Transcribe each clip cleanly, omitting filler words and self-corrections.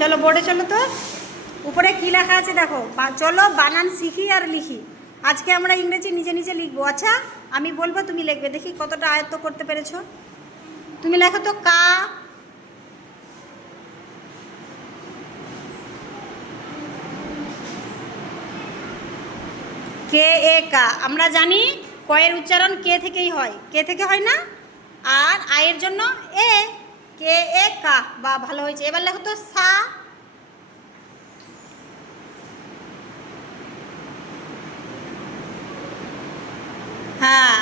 চলো বোর্ডে চলো তো, উপরে কী লেখা আছে দেখো। চলো বানান শিখি আর লিখি। আজকে আমরা ইংরেজি নিজে নিজে লিখবো। আচ্ছা আমি বলবো, তুমি লিখবে, দেখি কতটা আয়ত্ত করতে পেরেছো। তুমি লেখো তো কা, কে এ কা। আমরা জানি কয়ের উচ্চারণ কে থেকেই হয়, কে থেকে হয় না। আর আয়ের জন্য এ, কে এ কা। বা ভালো হয়েছে। এবার লেখো তো সা, হ্যাঁ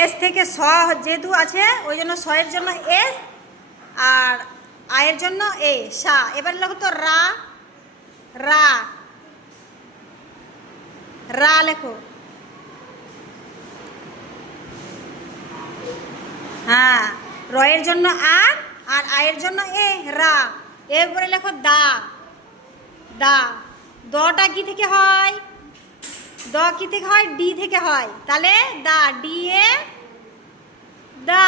এস থেকে স যেহেতু আছে ওই জন্য স এর জন্য এস, আর আয়ের জন্য এ সা। এবার লেখো তো রা, রা, রা লেখো। হ্যাঁ রয়ের জন্য আর, আর আয়ের জন্য এ রা। এরপরে লেখো দা, দা। দটা কি থেকে হয়? দ কি থেকে হয়? ডি থেকে হয়। তাহলে দা, ডি এ দা।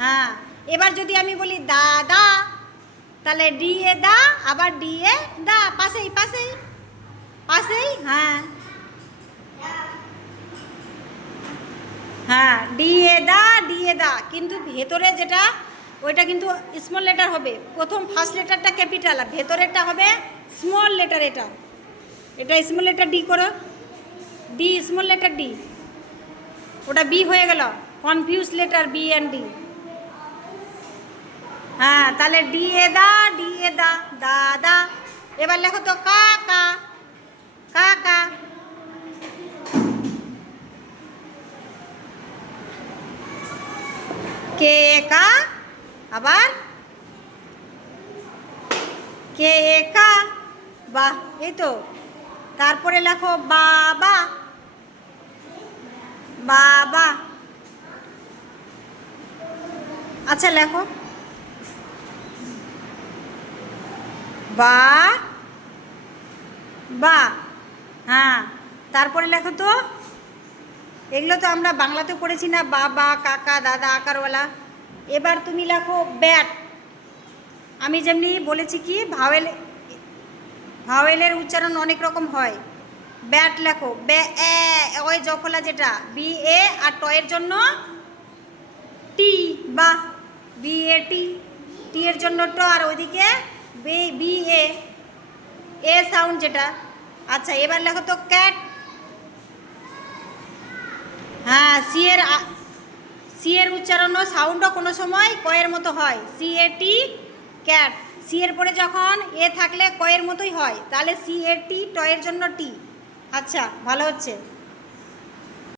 হ্যাঁ এবার যদি আমি বলি দাদা, তাহলে ডি এ দা, আবার ডি এ দা, পাশেই পাশেই পাশেই। হ্যাঁ হ্যাঁ D A the, D A দা। কিন্তু ভেতরে যেটা ওইটা কিন্তু স্মল লেটার হবে। প্রথম ফার্স্ট লেটারটা ক্যাপিটাল, আর ভেতরেরটা হবে স্মল লেটার। এটা এটা স্মল লেটার ডি করো, ডি স্মল লেটার ডি। ওটা বি হয়ে গেল, confuse letter B and D. হ্যাঁ তাহলে D A the, D A দা, দাদা। এবার লেখো তো কা, কা, কা, কা। কে কা, আবার কে কা। বাহ, এই তো। তারপরে লেখো বাবা, বাবা। আচ্ছা লেখো বা, বা। হ্যাঁ তারপরে লেখো তো, এগুলো তো আমরা বাংলাতেও পড়েছি না, বাবা, কাকা, দাদা, আকারওয়ালা। এবার তুমি লেখো ব্যাট। আমি যেমনি বলেছি কি ভাওয়েল, ভাওয়েলের উচ্চারণ অনেক রকম হয়। ব্যাট লেখো, বে এ, ওই জফলা যেটা বি এ, আর টয়ের জন্য টি, বা বি এ টি, টি এর জন্য ট, আর ওইদিকে বি এ, এ সাউন্ড যেটা। আচ্ছা এবার লেখো তো ক্যাট। হ্যাঁ সি এর উচ্চারণও সাউন্ডও কোনো সময় কয়ের মতো হয়, সি এ টি, ক্যাট। সি এর পরে যখন এ থাকলে কয়ের মতোই হয়, তাহলে সি এ টি, টয়ের জন্য টি। আচ্ছা ভালো হচ্ছে।